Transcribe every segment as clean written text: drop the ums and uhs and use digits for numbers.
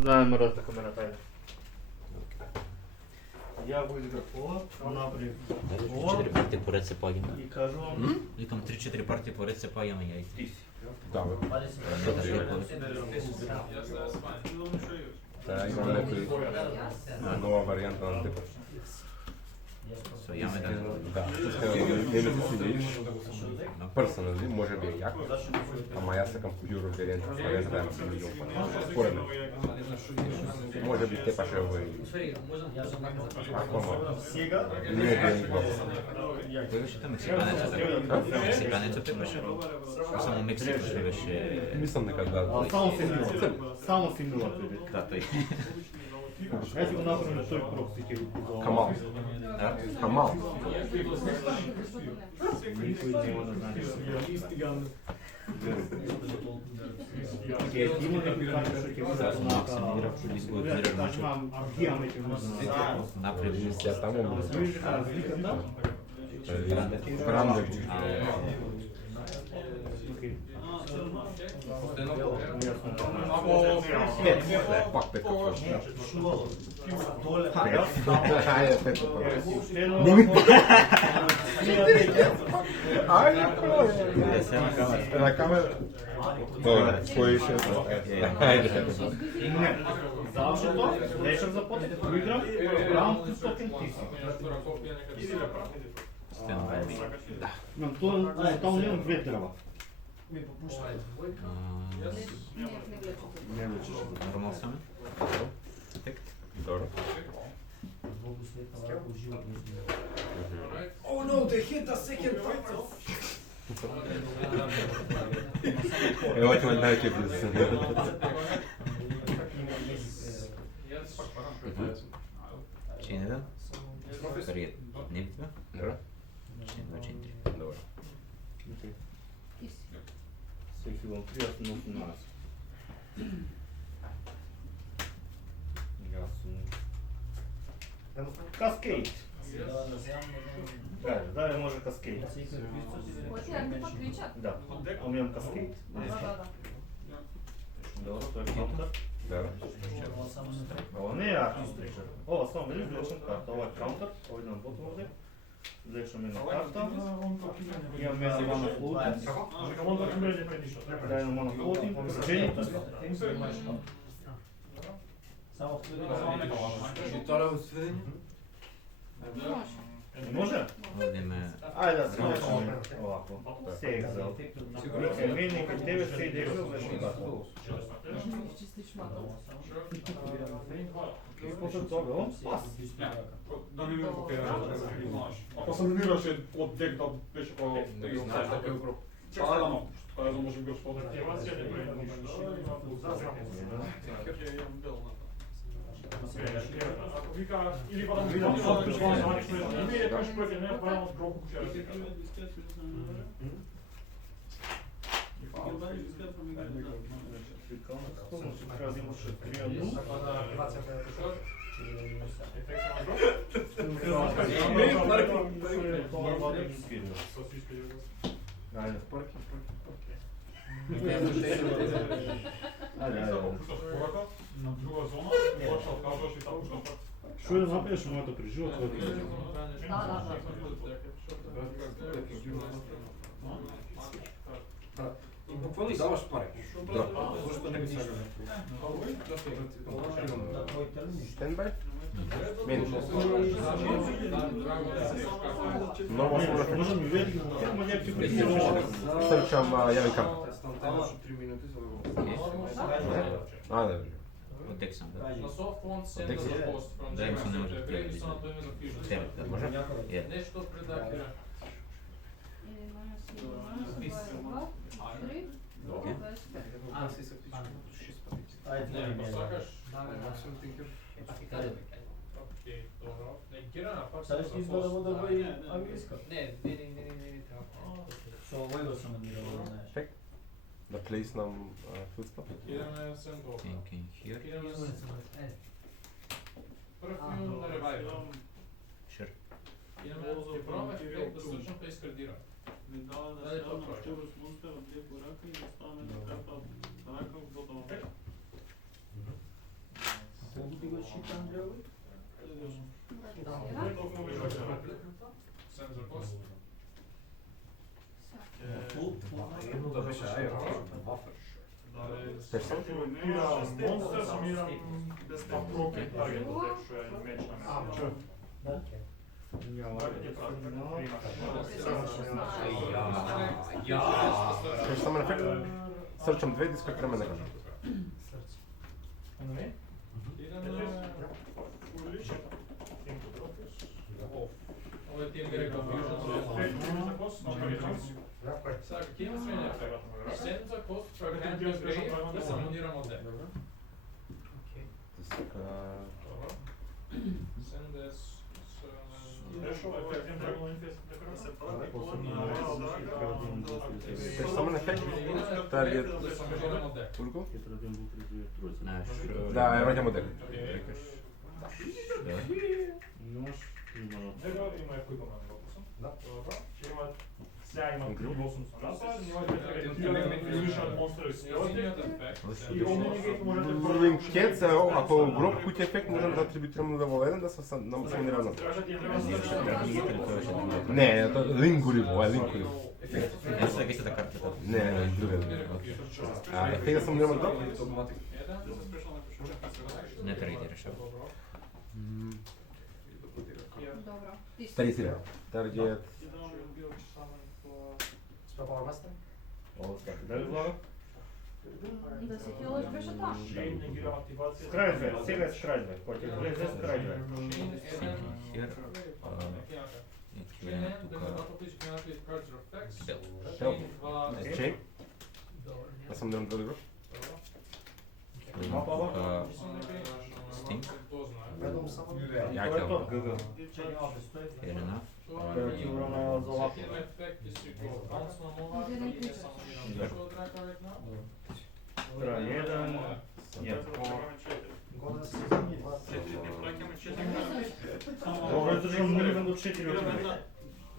да не мора така ме направи. Ја го изиграв ова, направив ова. 3-4 партии поред се паѓаме. И кажувам, Викам 3-4 партии поред се паѓаме ја и ти си. Да, бе. Да, имам некои нова варијанта на тепа. со јаме да. Да, не си видиш. Персонали, може би е јако, ама јас сакам pure варијант, варијант да ја милион пати. Според мен. Може би тепаше овој. Ако Сега? не е никога. Кој беше тоа мексиканецот? Мексиканецот беше? Само Мексика што беше. Мислам дека да. Само се мила. Само се мила. Да, тој. Ја си го направим на тој прокси ќе го. Камал. Камал. Никој нема да знае. Ќе има некој кај што ќе видат Максимирав што изгодираш мачот. Амбијаме ќе го знаат. Направи Ја таму. Видиш дека разликата? Брандер. Пак пет кафе. Ајде, пет кафе. Ајде, на камера. Добре, кој ише? Ајде. Завшето, решав за потек, играм, играм 500 000. Имам тоа немам 2 дрва. Ми попушта. Не влечеш. Нормал саме? Ефект? Добро. Oh no, they hit the second fight. Ево ќе ме најке близ. Чин еден? Првиот. Не битва? Добро. Чин 2-4. Добро. Се филм пријатно на 18. Каскейд. Да, може каскейд. Да, имам каскейд. Добро, тоа е каунтер. Добро. Ова не е архистричар. Ова само видиш влечам карта, ова е каунтер, ова идам ботом овде. Влечам една карта. Имам една мана флоутинг. Да, една мана флоутинг, Дженито. Само Може? Овде ме... Ајде да се научиме овако. Се екзал. Нека ми, нека тебе се и дека влечам карта. После тоа, пас. Да не ми покажа. Ако се намираше од дек да беше по теги знаеш дека е кроп. Чекано. Тоа да може би господар. Ако вика или па да ми видам не е каш пројде не па од гробу ќе се каже. Треба да имаш кријану. Ајде, парки. На друга зона, почнал кажеш и така што. Што да направиш моето преживот кој ќе видиш? И буквално даваш пари. Да. Зошто не би сакал? Стендбај? Мене. Много сложно. Може ми види, ама някакви преживот. Срчам јави кам. А, не. Од дек сам, да. На soft font send Текст. the post from Да, им се не може да Преведи преведи. се на тоа име на книжот. Тебе, да. Може? Е. Нешто предакира. Не, па сакаш. Окей, добро. Не гира пак. Сега ќе изгледа во да бъде англиска. Не треба. Со овој го сам адмирал, знаеш. Да плейснам футспа. Идеме сендо. Thinking here. Идеме прв минут на ревајва. Sure. Идеме ќе пробаме ефект да срчам па искредира. Ми дава да Даде се тоа на пројде. второ смонстер од леко рака и да ставаме на карта рака во ботом. Sensor cost. Едно да беше ај, вафер. Персон? Мира монстер, мирам appropriate target attack, што е меч на меч. Target je pravi, Кажеш само ефект? Срчам 2, дискот време не кажа. Ovo je Team Greco Fusion. Сега, какви има средни ефект? Send the cost per hand to grave и самонирам от deck. Send this... Кажеш само ефект? Таргет. Да самонирам от deck. Колку? Знаеш, Да, ја враќам од дека. Имаш 3 минути. Него има кој има въпроса? Да. Добро. Ќе има сега има 8 напад, има Illusion Monster Синиот Explosive. ефект. И Omnigate можете Линкет, ако гроб куќ ефект можам да атрибутирам да во еден да се самонирам на. Не, линк гориво, е линк гориво. Јас сега истата картата. Не, друга. Ефект да самонирам на гроб? Не таргетираш. Добро. Ти си. 30. Таргет. Спрапава мастер? Ovo šta ti dali glava? Да се хилаш беше тоа. Шейн негира активација. Скрајдве, сега е скрајдве. Кој ќе влезе скрајдве. Хер. Еквивалент тука. Чек. Да самонирам друг гроб? Стинг. Ведом само Ја Тоа е ќе тоа, ГГ. Ерена. Тоа ти урона за лапа. Тра 1, годен се земји два. Добро издржам муривен до 4 од тебе.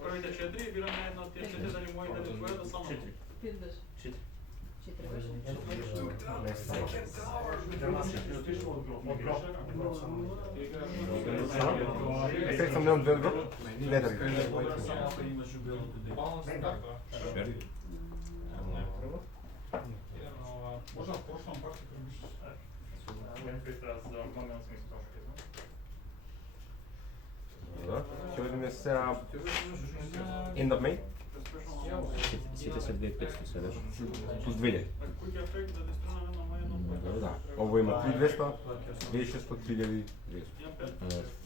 Првите 4 бираме една од тие 4 дали мој дали твоја да само. 4. Пет беше. 4. 4 беше. Ефект самонирам две гроб? Не таргет. Можда в прошлом пак ќе премислиш. Бенефит треба да момент смисла тоа што ќе Ќе видиме сега End of May Сите се 2500 сега. плюс 2000. Кој ефект да деструнаме на мој Да, ово има 3200, 2600, 3200.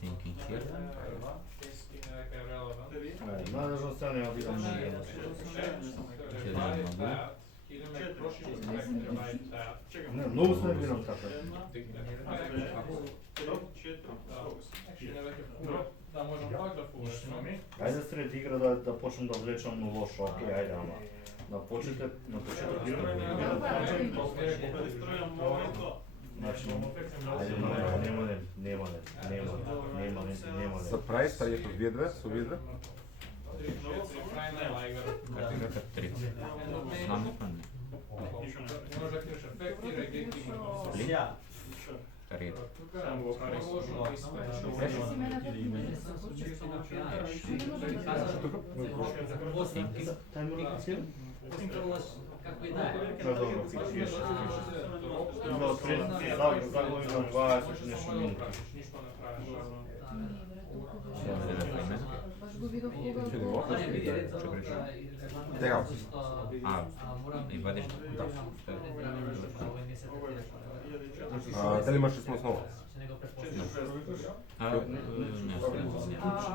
Thinking here. Надежно се не обидам на Не, многу се видам така. Да, можам пак да фуваш. Ајде сред игра да почнем да влечам на лош, окей, ајде, ама на почеток играме. Значи, ајде, нема. Surprise, таргет од Вие две, со Вие две. Картигата 3. Знам ли пане? Може да криеш ефекти, регети има. Сега. Таргет. Како и да е. Добро, фиксираш. Има отпред заглави на 20 нешто минути. Ништо не правиш. Баш го видов кога Ќе го... го Може би директно Тега. И вадиш? Да. Дали имаш ритм основа? Не,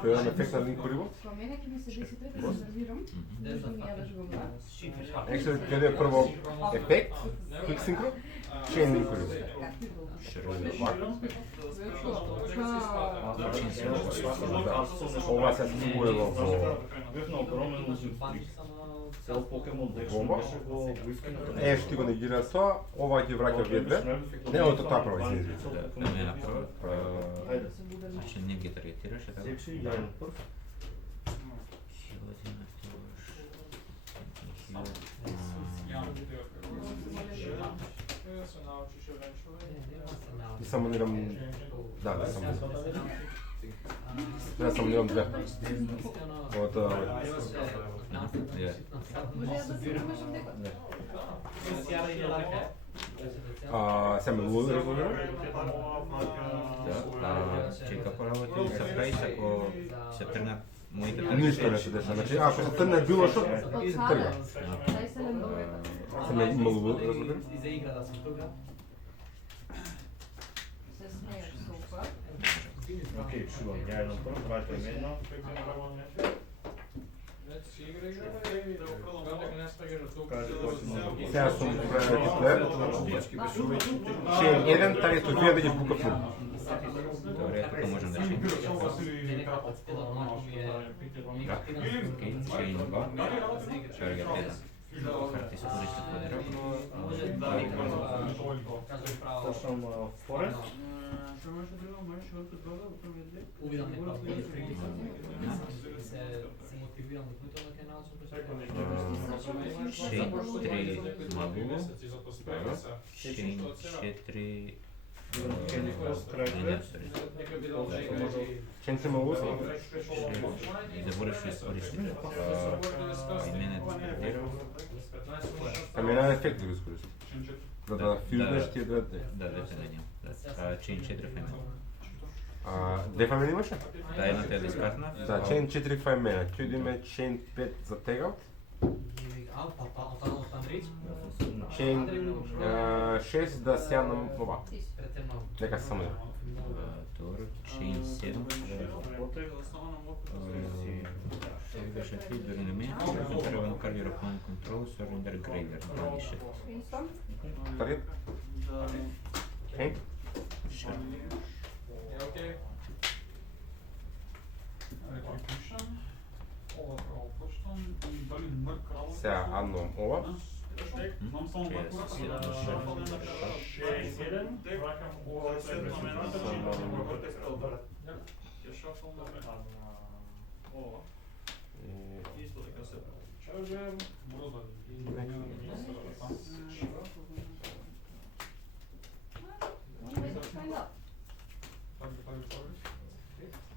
Тој е ефект на линк гориво? Со мене ќе ми се деси тоа да се нервирам. Нешто ми јадеш го брат. Actually, каде е прво ефект, quick synchro, chain link гориво. Ова се споело во... Бев на огромен узимстрик. Цел покемон дек што Ова? беше го искинато. Што ти го негира тоа, ова ќе враќа вие две. Не, ото тоа прво извини. Да не направо. Ајде. Значи не ги таргетираш, е така? Сечи, јајн прв. И само нирам Да сам. Да сам немам две. Вот Ја. Може да се промашам дека. Сам луд регулира. Да, чека поработи, се прави ако се тргнат моите Ништо не се деша. Значи, ако се тргне било што, Од се сада, тргне. дај се лендовета. Сам имал луд регулира. Се смееш супер. Окей, чувам, ја едно прво, давајте им едно. Кажи кој си може. Сега сум правил Член 1, тај што вие веќе букав му. Добре, тука можам да чекам. Окей, чейн 2. Таргет 1. Карти искористат подиректно. Почнам Форест. Увидам некоја се мотивирам допълнително ќе научам Чейн 3 Магуло. Чейн 4 Член 3 малу. да будеш искористити. И мене дискредирав. Мене ефект да го искористам. За да фюзнеш тие двете. Да, двете мене. Чейн 4 фемен. Две фамилии имаше? Да, едната е дискартна. Да, чейн 4 фамилија. Ќе идеме чейн 5 за тегаут. Чейн 6 да сјанам ова. Нека само да. Добро, чейн 7. Што беше ти, дори не ме. Контролиран кардиорапон контрол, surrender graveyard, 26. Инстом? Таргет? Окей. Сега аднувам ова.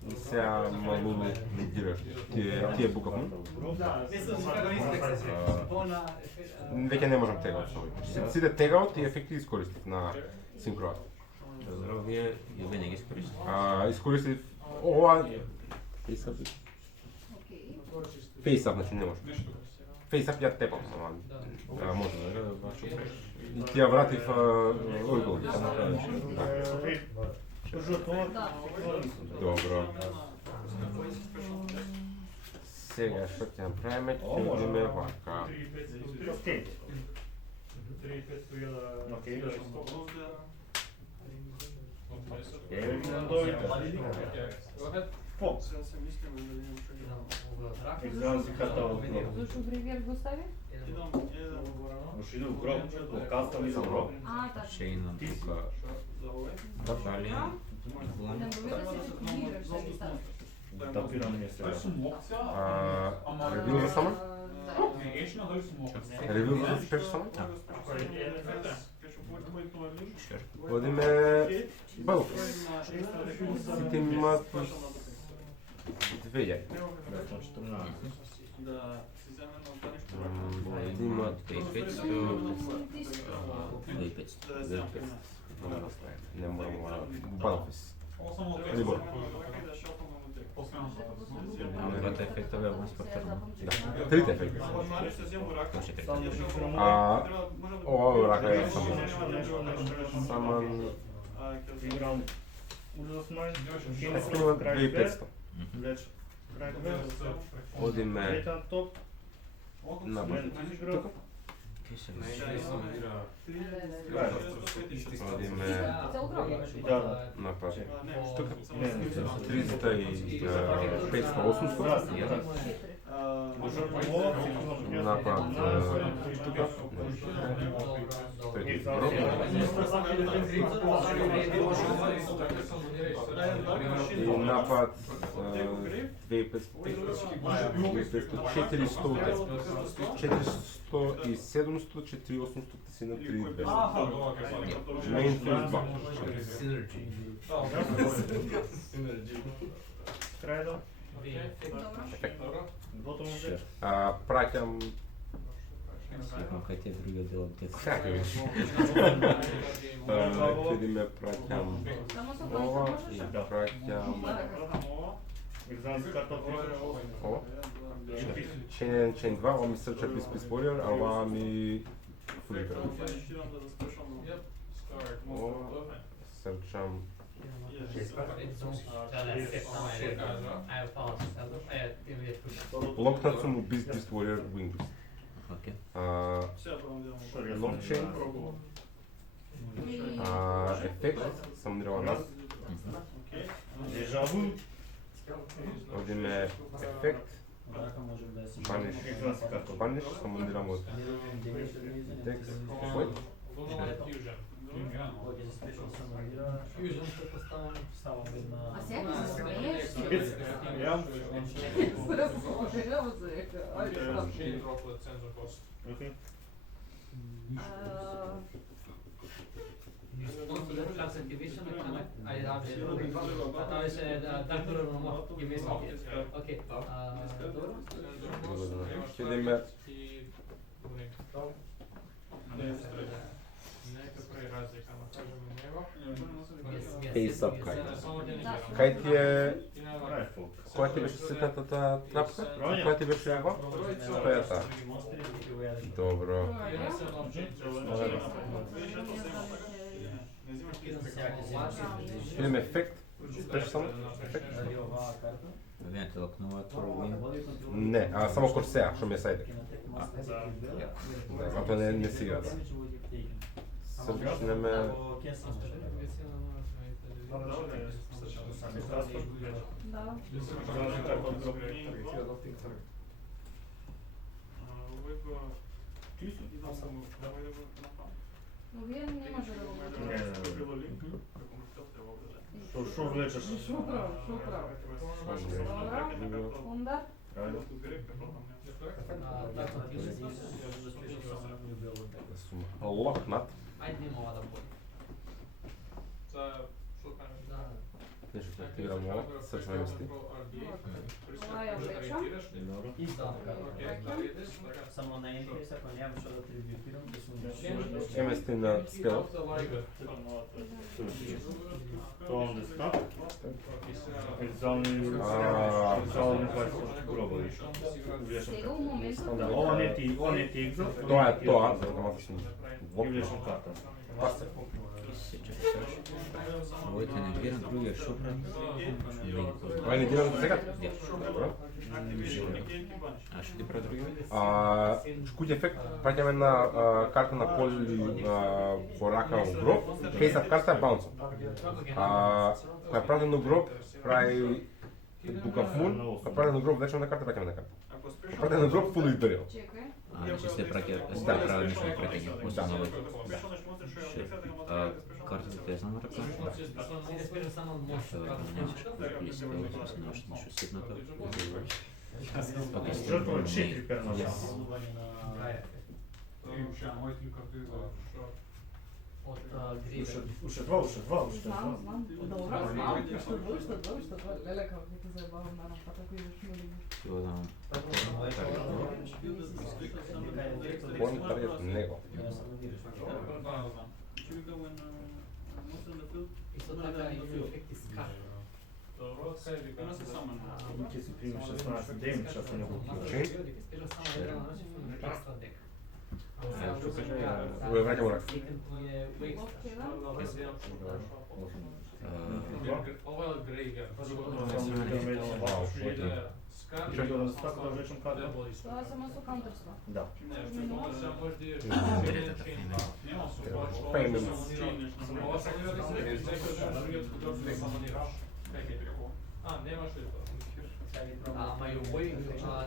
И сега малу легираш тие букавно. Веќе не можам тегаут со овој. Сите тегаут и ефекти искористив на синкроат. Добро, вие винаги искористите. Искористив ова фейсап. Окей. Фейсап, значи не може. Фейсап ја тепам, ама може. И ти ја вратив оригинал. Добро. Сега што ќе направиме, ќе видиме вака. Окей. Окей. Фокс. Екзамен си катал. Зошто бревиер го стави? Може иде в гроб, во каста ми за гроб. Така. Чейн тука. Баталијан. Лендовета се активираш, да ги ставиш. Тапирам ми сега. Ревил за само? Ревил за пеш само? Одиме Бълфис. Сите имаат две јајки. Имаат 2500. Не морам Бълфис. Рибор. Двата ефекта беа во спортарно. Да, трите ефекти. Може трите. Ова рака е само. Саман Играм ужас мај. струва 2500. Леч. Крај Одиме Третан топ. на Мен игра. Одиме Цел гроб. Да. напред. Тука Не, не, 300 и 500, 800. Напред. Тука. И напад 400, 4800 си на 3200. Main плюс 2. Synergy. Кредо. Добро. Bottom of deck. Праќам Сигурно кај тие други дел од дете. Како виш? Видиме праќам Само со ова кој и можеш? праќам Exams карта от ова. Chain 2, ова ми срча пис warrior, а ова ми флипер. Ова срчам локнат сум у Beast Warrior Wings. Окей. Longchain, ефект, сам нирала нас. Дежаву. Овде ме ефект, баниш, баниш, само нирам од текст, wait. Fusion се ставам една... А сега ќе се смееш? Јам. Evo se, ajde, Окей. Sponsor that class activation mechanic. I have Dark Mirror Normal. Give me some. Okay. Седиме Нека прави разлика, ама кажеме него. Face up кај. Кај ти е, Райфл. која ти беше сетната трапка? Која ти беше ова? Тоа е таа. Добро. Идеме ефект. Спреш само ефект. Вијате локнуваат Whirlwind. Не, само Корсеа, што ми е сајде. Да, затоа не си игра, да. Срчнеме... Да. Но вие не може да го Шо влечеш? Шо право? Онда? Локнат. Ајде нема ова да боди. Нешто ќе активирам ова, срчна мисли. Ова ја влечам. Само на интерес, ако нямам што да трибутирам, да сум Емести на скелот. Тоа онде стап. Екзални пробави. Сега у моментот Да, ова не ти екзал. Тоа е тоа, за автоматично. И влечам карта. Пасе. Овојте негира другиот шопрат. Ова не дирам сега? Добро. А што ти прави другиот? Шкуќ ефект, праќаме една карта на поли во рака во гроб, face up карта bounce. Која прави на гроб, прави Book of Moon, која прави на гроб, влечеме на карта, праќаме на карта. Прави на гроб, full burial. чекај. Значи се праќа, се прави нешто праќање, останало. Картата е знам рака. Не спирам само мош. Или се тоа се нешто ситното. Жртва 4 перна. Од грижа. Уште два. Знам. Добро, знам. Уште два. Леле, како ќе те заебавам, нарам, па како идеш мили. Тоа да. One target него. Исто така и ефекти скар. Ќе си примиш 16 ден, час не го Чей? Спирам само еден начин екстра дек. Го враќам рак. Ова е од Грейгер. Ќе го стак да влечам карта. Тоа е само со каунтерство. Да. Немаш ли тоа? Ама и овој,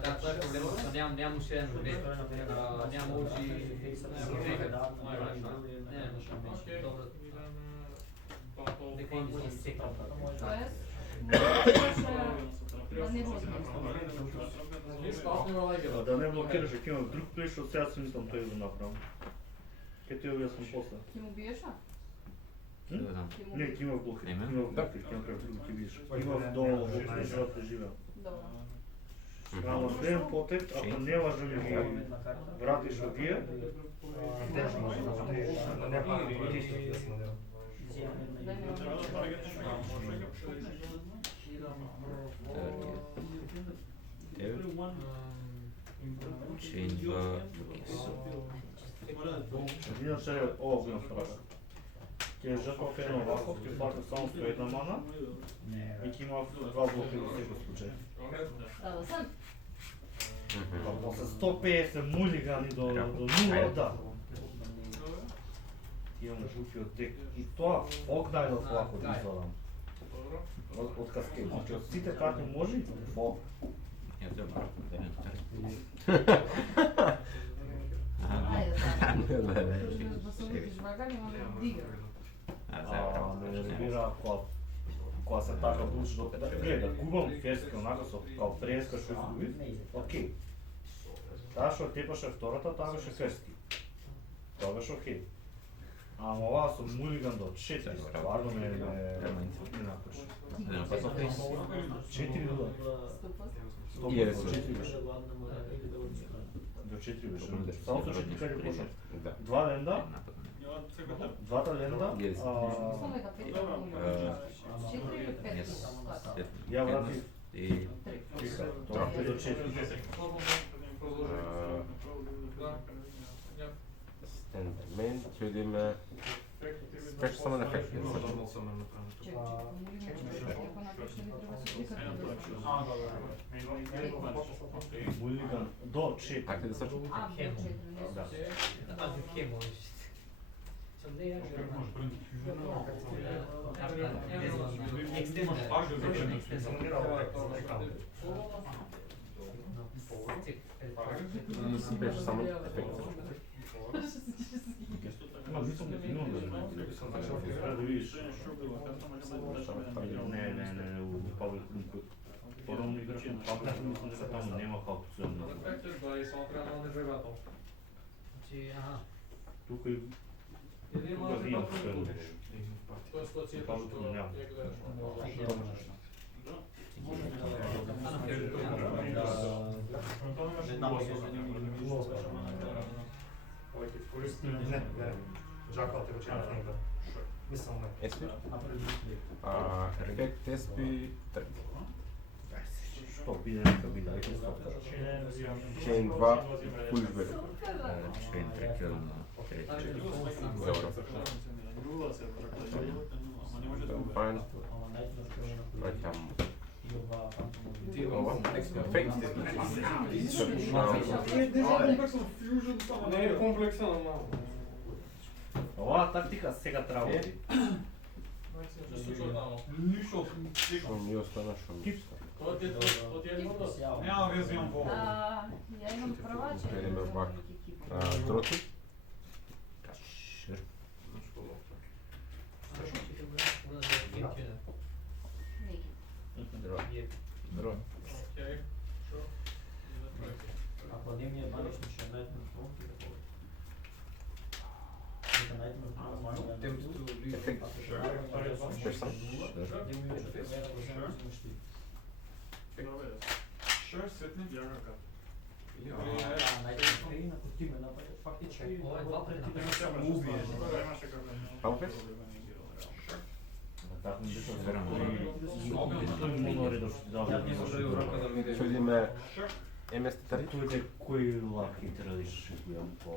да, тоа е проблемот, што немам уште еден грейг. Немам уште грейг. Добро. дека им се сека. Тоест, можеше да не возмеш. Да не блокираш, ако имам друг плеш, од сега си мислам тој да направам. Ке ти објаснам после. Ти му биеша? Не знам. Не, ќе имав блокир. Нема? Имав блокир, ќе направам друго, ќе видиш. Имав долу во живот да живеам. Добро. Ама следен потек, ако не лажам да ги вратиш од тие, Член 2. иначе ова го направам. Ќе жртвав едно ваков, ќе платам само 101 мана и ќе имав два блока во секој случај. Става сам. После 150 мулигани до 0, да. Ти имам жупиот дек. И тоа огнајдов лако да извадам. Од каскет. Значи од сите карти може и фок. Ја треба да не Ајде, да се видиш вагани, може да дига. Не разбира кога се така получи до гледа, губам ферски онака со као преска што изгубив, окей. Таа што тепаше втората, таа беше ферски. Тоа беше окей. Ама оваа со мулиган до 4, стварно ме напуши. 4 до 4 беше. До 4 беше. Само со 4 каде почнав. Два ленда, двата ленда, Мислам дека 5 мулига. 4 или 5? ја вратив И 3. Тоа е до 4. Стендермен, ќе одиме... Спешно само на ефект. Чекай, ако напишеш не треба се сликати. Мулиган до 4. Акте да сочи? А, до 4, не знам. Аз хемо. Спешно само на ефект. Ма мислам дека имам да видиш. Не, у Павлик Пором играш на Павлик, мислам дека таму нема каупционно. Тука и тука видам што е лучше. Павлик нема. Не. Жакал те го чека негде. Мислам не. Еспи? Ефект Еспи трет. Што биде нека биде. Член 2, Пулишбек. член 3 крилно. Добро. Кампан. Враќам. Ова? Ефект. Не е комплексен, ама... Оваа тактика сега работи. Ништо, Што ми остана, што ми остана. Тоа ти е едното? нема веза имам по. Ја имам прва, че Переме вак. Троти? Кашир. Дро. Окей, шо? Ако не ми е банично, ще најдем на фронт и да нека најдем на Ефект. Спеш сам? Шер, сетни. Фактички. Ова е два пред Само фест? Така ми беше тој монори да што дава. Ќе одиме МС3. Тој е кој лаки традиш имам по.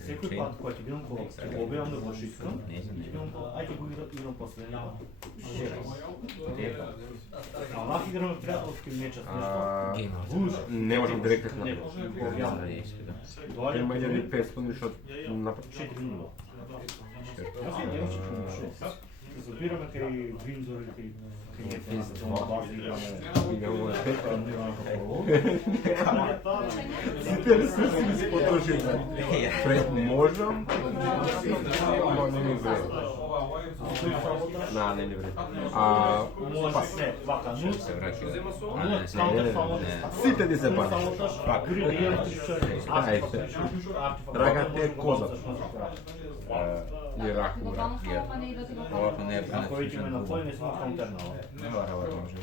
Секој пат кога ќе бидам по, ќе го објавам да го шискам. Ајде го играм последно. А лаки играме пријателски мечат нешто. Не можам директно Не, на го објавам. Има 1500 што на 4-0. Јас имам 4-6. Забираме кај Виндзор или кај Ефес, тоа баш играме. Пред можам, ама не ми време. не вреди. Може не, вака, ну, Се враќа. Сите ни се пак. Пак. Ајде. Раката е коза. И рак, Буквално само па не и да ти го Овако не е ако идеме на пренатичен. поле, не сме контернала. Не мора ова може.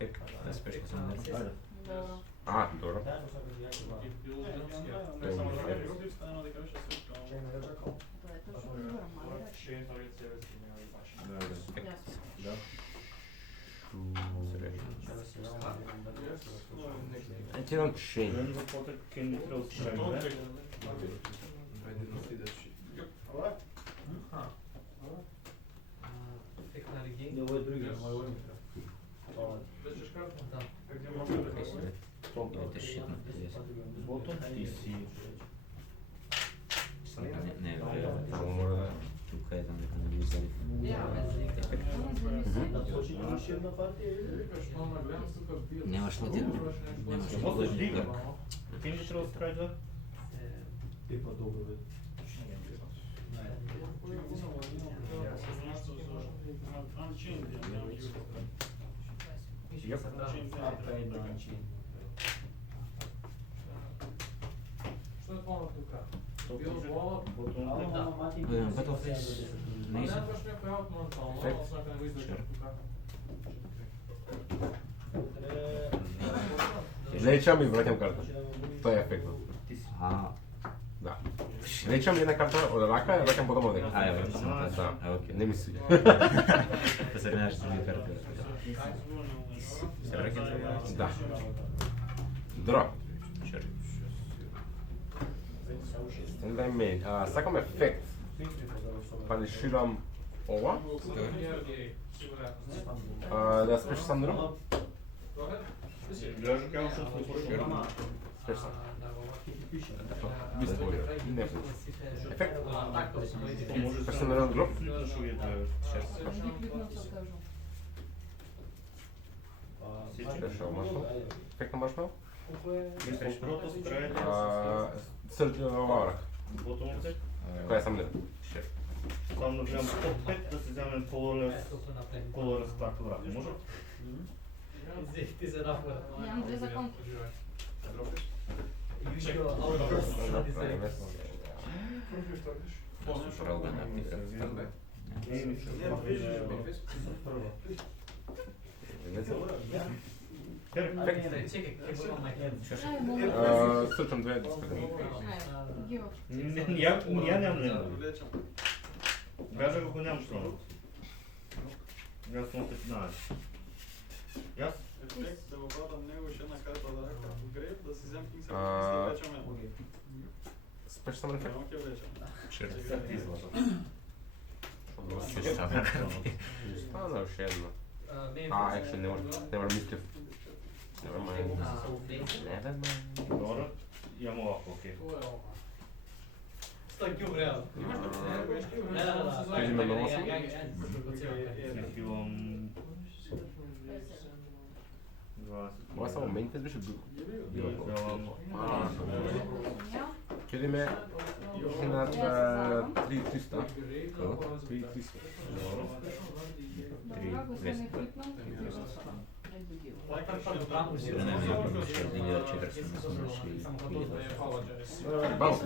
Ек, да спешно сам не. Ајде. Добро. Добро. Тоа е точно изборам, али Да. Ќе еден чен. Ден во потек ке ни треба устрајме. Тек на реги. Не, ovo je drugi, moj ovo mi treba. Да. Идете шитно. Ботон, ти си... Не, Само мора да... тука е там дека не ви зари. Počinješ jedna partija ili? Немаш ли ти? Немаш ли Можеш ти? дига. Ке ни треба устрајме. Tipa dobro već. Upgrade na način. Што е планот тука? Бил Ботон, болот. ботон, Бидем готов. Не Не си. знам баш некој аут моментално, Ефект. освен ако не го издржам тука. Лечам и враќам карта. Тоа е ефектно. А, Да. Лечам една карта од рака и враќам потом од дека. а ја враќам. Да. А, окей. Не ми свиѓа. Да се гледаш други карти. Се враќам. Да. Дро. Шер. Stenдай мен. Сакам ефект. Па не ширам ова. Да спеш сам дром. гледаш како што се почнува. Спеш сам. Би створил. Не получи. Ефект. Спеш сам дром гроп. Што ги е Ги кликнав со кажу. Спеш маршмел. Ефект на маршмел. Мислиш прото страјте. Срđ ова рак. Ботонот е. Која сам не. Само да гледам топ 5 да се земе колорес карту врат. Може? Ти се нафора. Имам две закон. Правда на пика. Не мислам. Чекай, ќе будам мај. Ај, моля. Срчам две. Ај, ги во. Ја немам нема. Кажа како немам што. Јас сум 15. Јас? Ефект да го бадам него уште една карта од рака. Греб да си зем кинг да влечаме. Спеш сам ефект. Нема ќе влечам. Шер. Сад излаза. Ќе става карти. Стана уште една. Actually, never missed it. Never mind. Never mind. Добро. Јам овако, окей. Ста ѓубре, ја. Скажи ме ново сум. Не филам... 20. Ова само мејнтес беше било. Филам... Ќе идеме на 300. Добро. Добро, ако се не кликнам. Ајде ги во. Не, не, 1400 сум нашли. Бамо.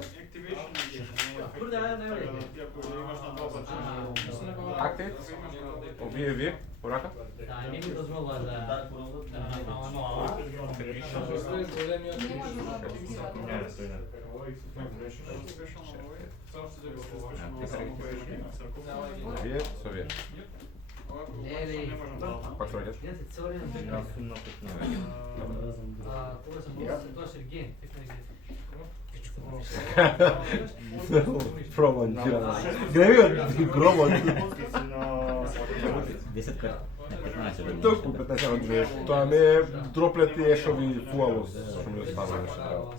Акте? Овие, по рака? Да, не ми дозволува да направам нова. Нема да блокират. Не, не стои не. Овие, со овие. Ели, Пак се раѓаш? јас се целен. Јас сум на 15. Кога сам тоа Сергеј, тек на Пробан, Гледај гробот. Ти си на... 10 карти. Не, 15. Толку 15 Андреш. Тоа ме дроплети ешови фуалос што ми останува нешто треба.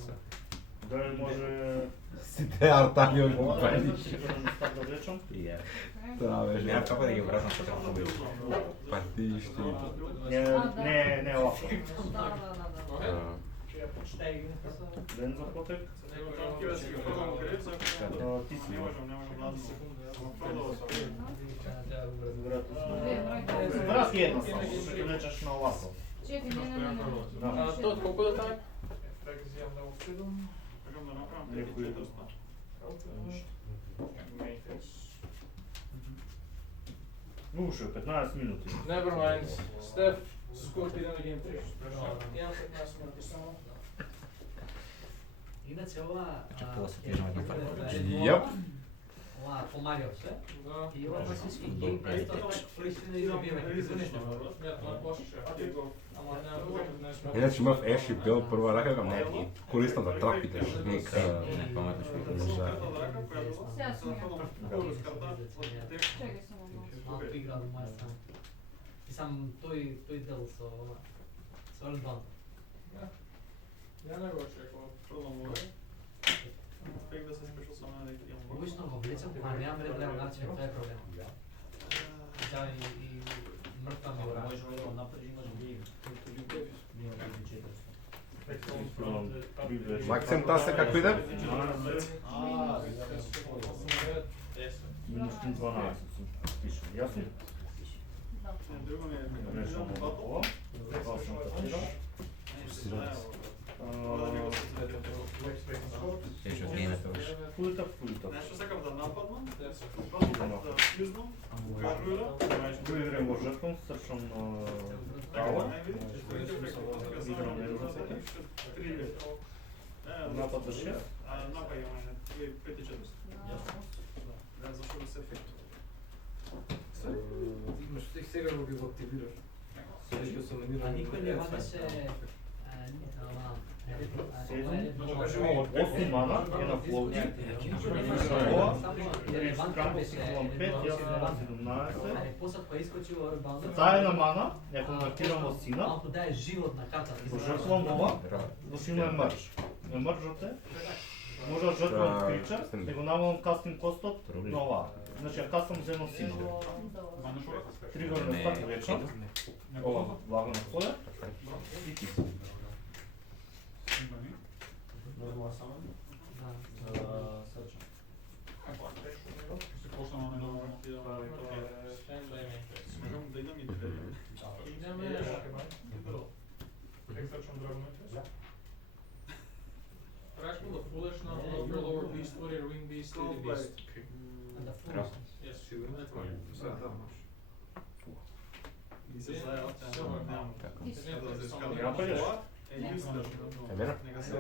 Дали може... Сите артани од компањи. Сигурно да став да влечам? Ја. Тоа беше. Немам како да ги враќам со како бил. Па ти шти. Не, овако. Да, да, да. Бензопотек. Ти си. Брат едноставно, ќе влечеш на лако. Чекай, не. Тоа колку да тај? Ефект на оксидум. Кажам да направам Некој Уште 15 минути. Never mind. Стеф, скоро идеме на Game 3. Имам 15 минути само. Иначе ова... Чекува се ти на парк. Јап. Ова помаѓав се. Да. И ова класички геймплей, тоа проистина и добиваме како извинете. Не, тоа е лошше. Ама нема 15 минути. Иначе имав Еш и Бел прва рака, кам не ги користам за трапите, шник, Не паметаш ми. за... Сега сум ја. Чекай само малку. Малку игра од моја страна. И сам тој дел со ова. Со Earthbound. Ја не го очекував. Пробам ова. Пек да се спешил со мене дека имам. Обично го влечам, кога немам ред лево начин, тоа е проблем. Ја и мртва ми ура. Може да го направиш, може да игра. Ние да 400. Максим Тасе како иде? Минус 12 сум. Пише, јасно? Друго ми е. Решам ова. Ова сум тапирал. Еш од геймето уш. Фултап. Нешто сакам да нападнам, Идемо. просто да флизнам, каруира, Го играм во жртвом, сршам на право. Играм на едно секе. 3 Напад за 6. Напад имаме 5-4. Да, зашо да се ефект. Имаш ти сега го го активираш. Сега се намира. А никој не вадеше... Осум мана е на флоути. Ова е скрамбл циклон 5, јас имам 17. Посад па искочи во Earthbound. Таа е на мана, ја конвертирам во сина. Малку дае живот на картата. Го жртвам ова, во сина е мрж. Е мржот е. Може да жртвам крича, да го намалам кастинг костот на ова. Значи ја кастам за едно сина. Тригор на стак вечам. Ова влага на поле. И ти. Нормално само. Срчам. Се почнам на ново. Можам да идам и две. Идеме... Екстрачам драгометрес. Прашмо да фулеш на Upper Lower Beast, Warrior Wing Beast или Beast. Да фулеш. Yes. Сега да маш. И се заедно, немам. Ја паѓаш? Емена? Нека се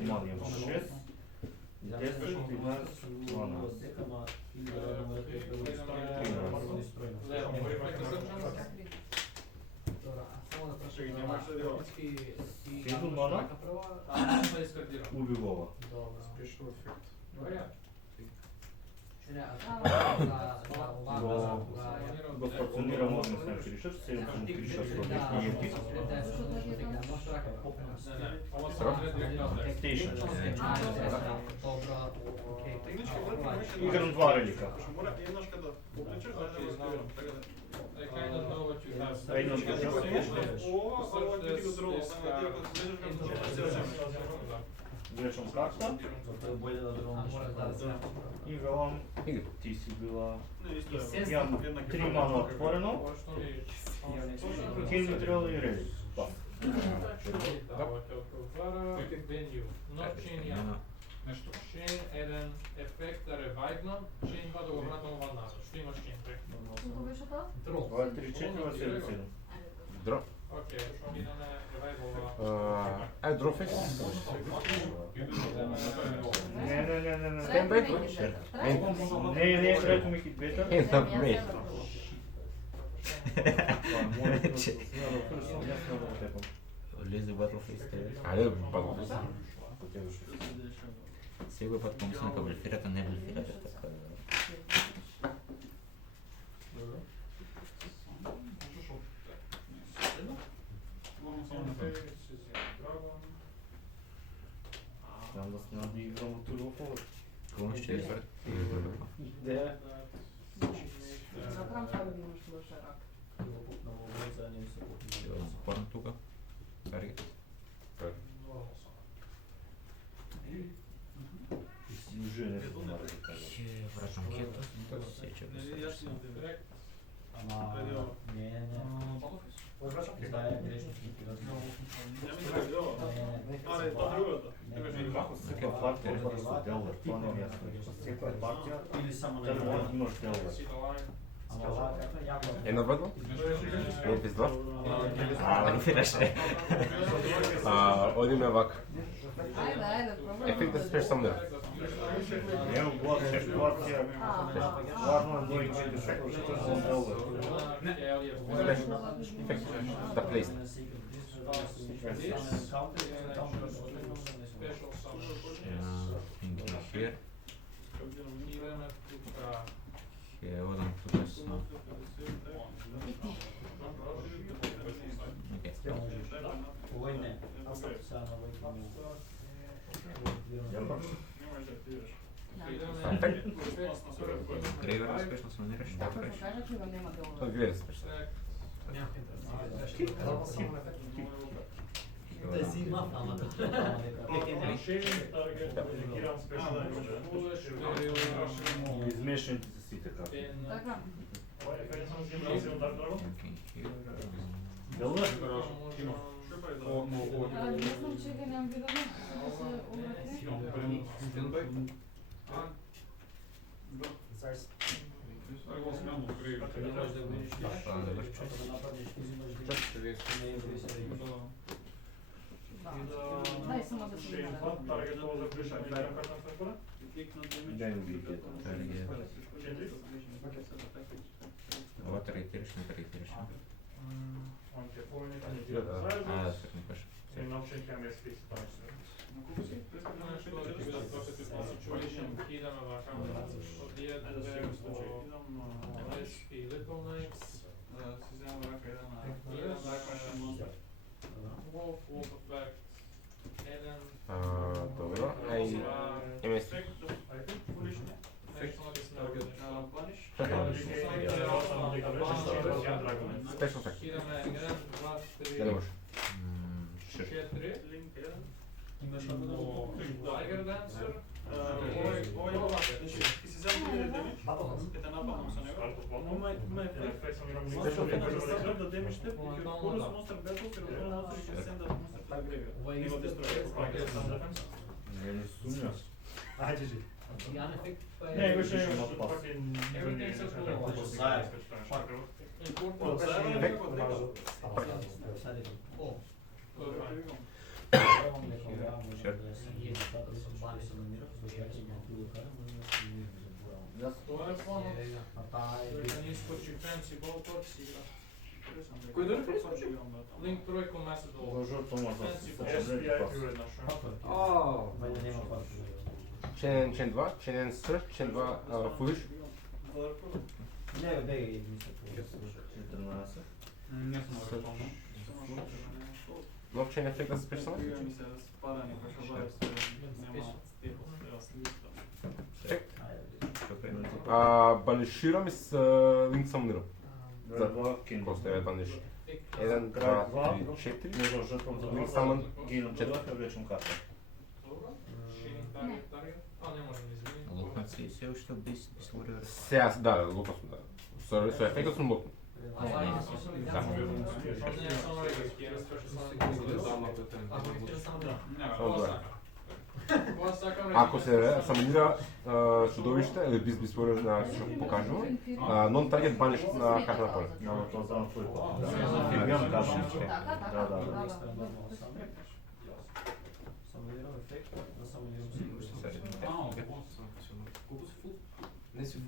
Мани имам 6. 10, 11, 12. Дека ма или да намерите да го строим. Лево, нека срчам. Добра, а само да прашам Чекай, да немаш да делам. Сиду мана? Да искардирам. Уби го ова. Добра. Спешно ефект. Добре. Не, а Го стационирам одно сам кришаш, 7 сум кришаш со клиенти. Ова само директно. Стейшн. Добра, окей. Играм два релика. Мора еднаш када облечеш да го стирам. Така да. I kind of know what you have. А еднаш го жртвам. Ова ти го дрол, само ти ако влезеш како да се Влечам карта Тоа е бојде да дрон. и велам ти си била... Не, исто е. Имам 3 мана отворено. Кен ми треба и релик. Да. Venue. Not chain 1. Нешто. Chain 1 ефект да ревайвнам, chain 2 да го вратам ова назад. Што имаш chain 3? Колку беше тоа? Ова е 3-4, ова е 7-7. Дро. Окей, идеме ревайвова. Дрофис. Не. Стенбай? Не, рекол ми хит бетер. Ентап мейт. Влезе в Battleface тебе. Ајде, па. Секој пат помислам дека блефирате, не блефирате, така да... Знам да се нади играм во Турбо Power. Кога ще избер? Де? Затрам кај да имаш лоша рак. На момент за не се покрива. Запорно тука. Карги. Ама не. Издаje грешни слики. Аре, тоа другото. Секоја партија мора да се делува, тоа не ми е јасно. Секоја партија Или само на треба да имаш делува. Ама ова како јако. Една брадва? Не без два? Не фираше. Одиме вака. Ајде, пробај. Ефект да спеш само нера. Ево главна партија, главно дојде да се делува. Ефект да плейс. Here. Here, одам тука со. Овој не. Сега на овој Грейвер успешно се нанираш, Како покажа че го нема делува. Тоа гледа спеш. Да си има, ама Измешаните се сите карти. Така. Делува? Не знам чека немам видено. Да се обрати. Дај само да се Да им видите. Ова третираш, не третираш. Так не пише. Добро. Ај МС. Спешно так. Да не може. имаш како Tiger Dancer. Ти си взел 1000 демидж, и те нападам со него. Има ефект. Може да демиште, и од Chorus Monster Battle, превртено монстр и ќе сендат монстр на гревија. Ова е Него дестројер. Не ми сумњаш. Јан ефект па е. Не, беше Everything's a cool. Заед. Important Заедно О. Това е планот. Тој да не искочи фенси болтот си игра. Кој дори прескочи? Link тројко месец долу. Лажо тоа за Фенси се Член 2, член С, член 2 фулиш. Не, беги, мисля. 14. Не сум рекламно. Нов член ефект да спеш само. Ми се спарани, пошто баре се нема степо, Ефект. Баниширам и с линк самонирам. За два кинг. Просто е баниш. 1, Крак 2, 2, 3, 4. него жртвам за Линк два, самон. гинам четврта, влечам карта. Добро. Шини таргет. А, не можем извини. Лукнат си се уште без Warrior. Сега, да, лукнат сум, да. Со ефектот сум лукнат. Не, само регаски, Само два. Кога сакам Ако се самонира чудовиште или без Warrior на што покажува, нон таргет баниш на карта на поле. Ама тоа знам твој пат. Имам карта. Така, Да. Самонирам ефект, да самонирам си. Не си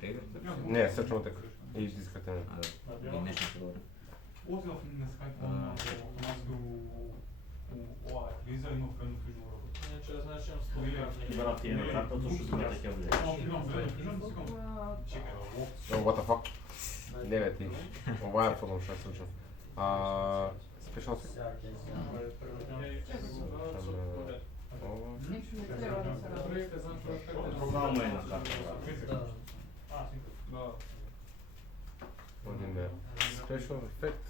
Грейвер? Не, сечено така. И изискате. И нешто се говори. Отидов на Skype автоматски ова виза и нов фижу работа. Иначе да знаеш имам спомнат. Брат, ти е на картата, што сега ќе влезеш. Имам фижу, сикам. Чекај, О, what the fuck? Не бе ти. Ова е филм што се случи. Спешно се. Сега ќе Само е на карта. Одиме. Special effect.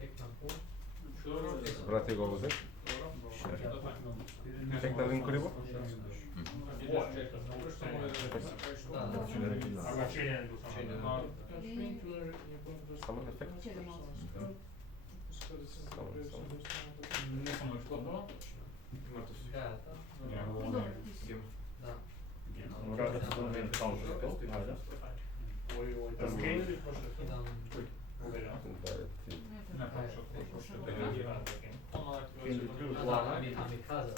Ефект на пул. Врати го овде. Ще Ефект на линкориво? Само ефект? Врага се домен каунтер, ајде. Окей.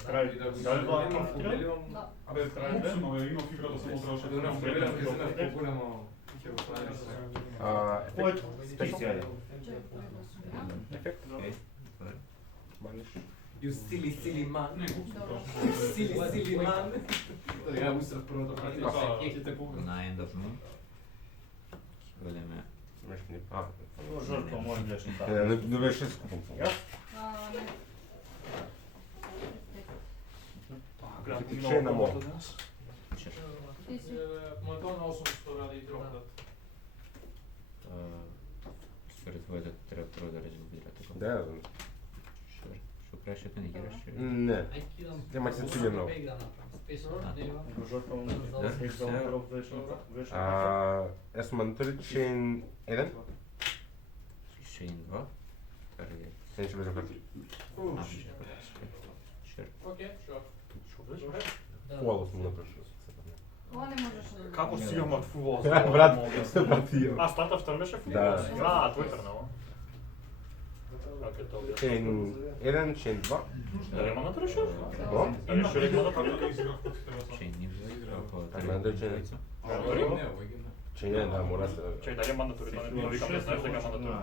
Крај, дали была конфитира? Да. Кој специјален? Ефект? Окей. Маниш? You silly man. Добро. Silly man. Ја усрав првото На End of Moon. Бидеме Мешни. Жртва може блеш така. Не беше скупом. Јас? Не. Че на мол. Ти си. Мојот на 800 ради и трохдат. според твојата треба прво да резолвира така. Да. Што правиш ако не играш? Не. Нема се свиѓа многу. Жртва може да се изолира веш. Јас сум мандатори член 1. Chain 2. Кари Не ќе безам карти. Sure. Окей, шо? Фуало сум направил. Ова не можеш да... Како си имам фувал? Брат, сте партија. А, стартав беше фувал? Да. А, Twitter, но. Како е тоа? Член 1, член 2. Дали има на трешер? Го? Дали ще има на трешер? Chain не игра ако Мандатори член. Член 1, да, мора се. Чекај, дали е мандатори? Да не викам, не знаеш дека е мандатори.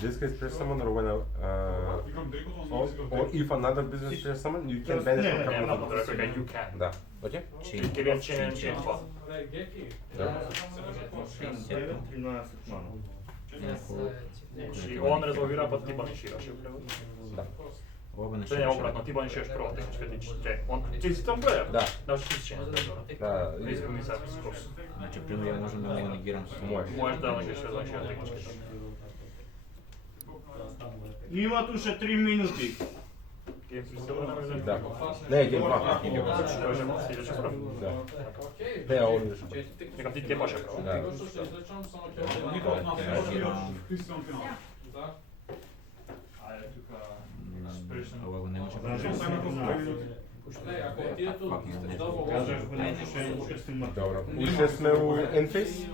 This case press summon or when or if another business press summon, you can banish from Не, couple мандатори, of дека you can. Да. Окей? Chain Ке бидам член 2. Геки. Да. 13 мана. Значи, он резолвира, па ти банишираш. Да. Ова не Тоа не е обратно, ти банишираш прво, технички ти си там плеер. Да. Значи ти си член. Да. Изгуби се скроз. Значи пример ја можам да го негирам со Можеш да можеш да банишираш технички. Има туше 3 минути. Да. Не, ќе два. Да. Окей. Те овде што. Нека ти темаше прво. Да. Тоа што се излечам само ќе Да. Ова го не може да Не, ако отиде тут, долго Кажеш го не можеш да снима. Добро. Уште сме у Enface.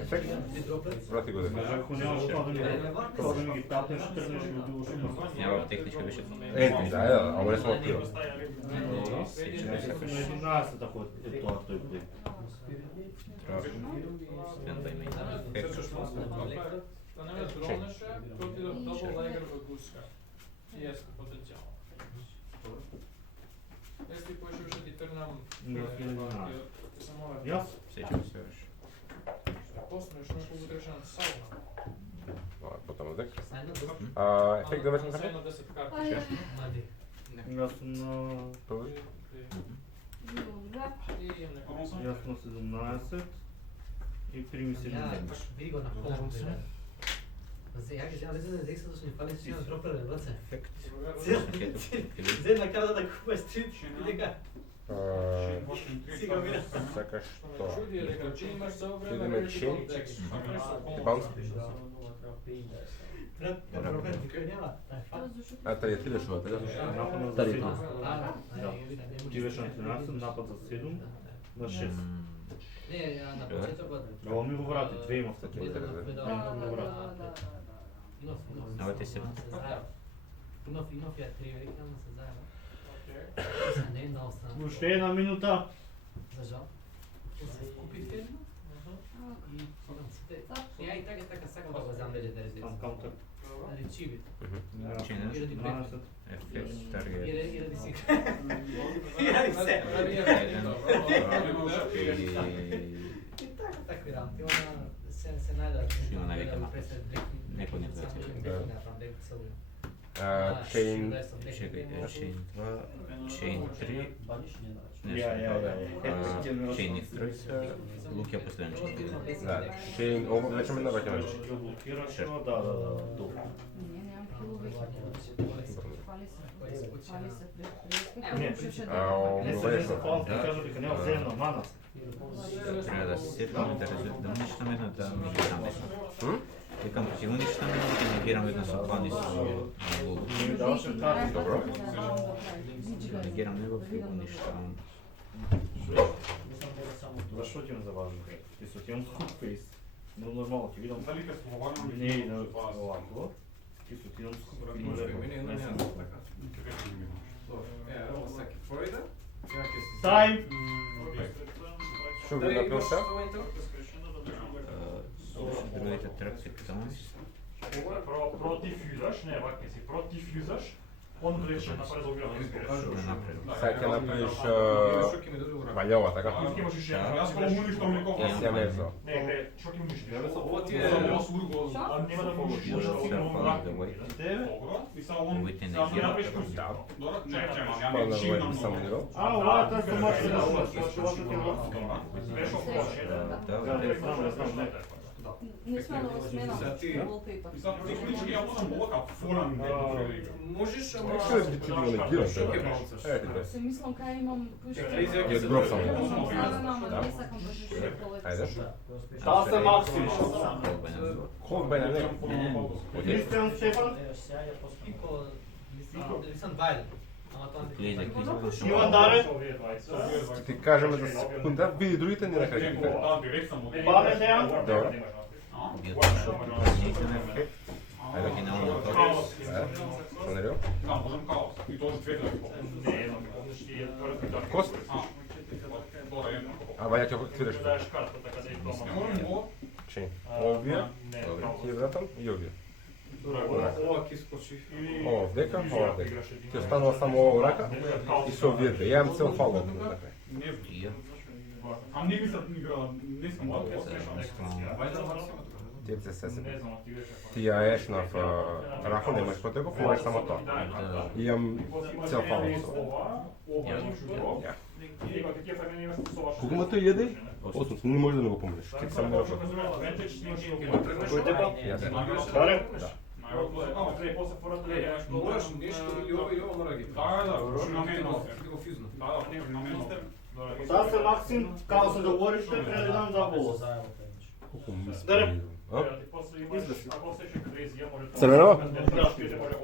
Ефект. Врати го дека. Ако нямаш кога да ми ги тапнеш, тръгнеш и отиваш на Няма техничка беше. Enface, да, ама не сум открил. на 11 ако е тоа тој плей. Стенда има Да не ме дронеше, тој отиде дабл легер во гуска. И есте потенцијално. Есте кој ще ти тргнам само Јас? Сеќам се беше. Посмешно ако го држам сауна. Потом дек. Ефект да вече карта? На 10 карти. Јас сум на... И имам некој. Јас сум на 17 и прими 17. Види го на колко бе. Ја везем дека се дошли фали си на дропер да баце. Зедна карта да купуваш стрит и дека. Сега мира. Сакаш што? Чуди е дека че имаш цело време Идеме да чин. декс. И баунс? Брат, дропер ти кој нема. Тај ти лешува, така? Напад на Тари. 7. Ти беше на 13, напад за 7, на 6. Не, на почетокот. Го ми го врати, 2 има в такива. Ова ти се. Инов ја 3 веќе, ама се заедно. Окей. Се не на остана. Уште една минута. За жал. Се купи фирма и сите. Ја и така сакам да го знам легендари. Там каунтер. Нали чиби. Чинен. 12. Ефект, таргет. И ради си. И такви рамки, она се најдат. Има навикама. Некој не знае. Chain... Чекај, Chain 2, Chain 3, Chain X3, Лукија последен Chain. Да, Chain... Ово вече ме наваќаме. Ќе блокираш, да, добро. Не, немам кило веќе. Пали се Не, не се за фал, ти кажа дека нема земна мана. Треба да се сетиме да уништаме едно, да мигрираме. Викам, ќе уништаме едно, да мигрираме едно со плани со лулу. Не ми даваше карта. Добро. Мигрирам него и го уништавам. Зашо ќе ме заважи? Ти со тијам скуп фейс. Но нормално ќе видам. Не е на овако. Ти со тијам скуп Тајм! Што ви направил сега? Другите тракции там. Продифузаш, не вак си, продифузаш, он влече напред да Што да направим? Сега ќе направиш вањова, така? Ти можеш јас го уништам некој. Јас ја не знам. Не, што ќе уништиш? Ова ти е А нема да го уништиш, Use што yourself ќе along the way. Добро, и само он Увите само негира. направиш курсија. Добро, чекај, Па на вој би само дирал. ова тоа се маче на Беше оплаче. Не сме да го сменам. И само технички ја можам блока форам Можеш, ама... Што е би ти го негираш? Што ќе баунцаш? Ете те. Се мислам кај имам пушка. Ја збров само. Ама не сакам да се полети. Ајде. Таа се Макси. Холбена не. Кристијан Стефан, Лисан Вајл. Ама тоа не Клизе, клизе. Иван Даре, Ти кажеме за секунда, види другите не на крај. Бане Дејан, Добро. Био тоа. Ајде ги наоѓа тоа. Сонерио? Да, можам каос. И тоа две Не, Кост? А ваја ќе отвидиш. Даеш карта така да и тоа. Чи? Овие, ти вратам и овие. Ова ќе скочи. Ова дека, ова дека. Ти останува само ова рака и со овие две. Ја имам цел фалот на крај. Не, Тие. а не мислам, не сум од Тие се се. Не знам, ти беше. Ти ја еш на рако, немаш потеков, можеш само тоа. И имам цел фалот со. Ја. Колку ма тој једе? 8, не може да не го помниш. Ти само не рашо. кој тебе? Ја. Даре? Мораш нешто или ова и ова мора да ги прави. на мене Да го физно. на мене. Таа се Максим, како се договориште, преди дам за волос. Колку ми Даре? спи. А? После имаш, ако се крезија, може Црвено? Да, може